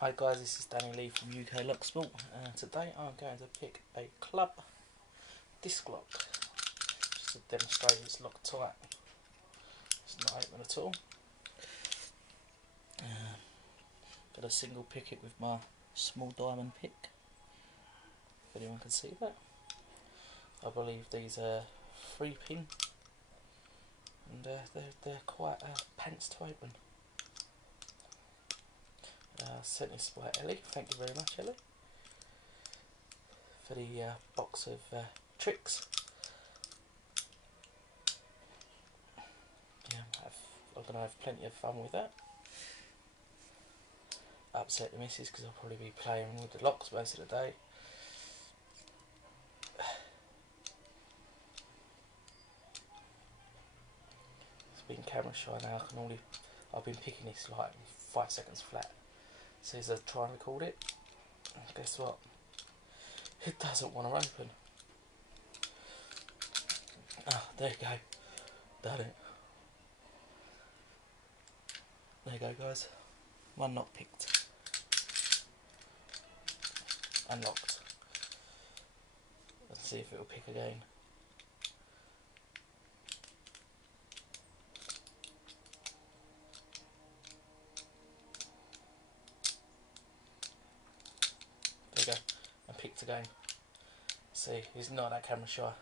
Hi guys, this is Danny Lee from UK Locksport. Today I'm going to pick a club disc lock just to demonstrate it's locked tight. It's not open at all. Got a single pick it with my small diamond pick, if anyone can see that. I believe these are 3-pin and they're quite pants to open. Sent this by Ellie, thank you very much Ellie, for the box of tricks. Yeah, I'm going to have plenty of fun with that. Upset the missus because I'll probably be playing with the locks most of the day. It's been camera shy now. I've been picking this like 5 seconds flat. So as I try and record it, and guess what? It doesn't want to open. Ah, there you go. Done it. There you go guys. One not picked. Unlocked. Let's see if it'll pick again. There you go. And picked again. See, he's not that camera shy.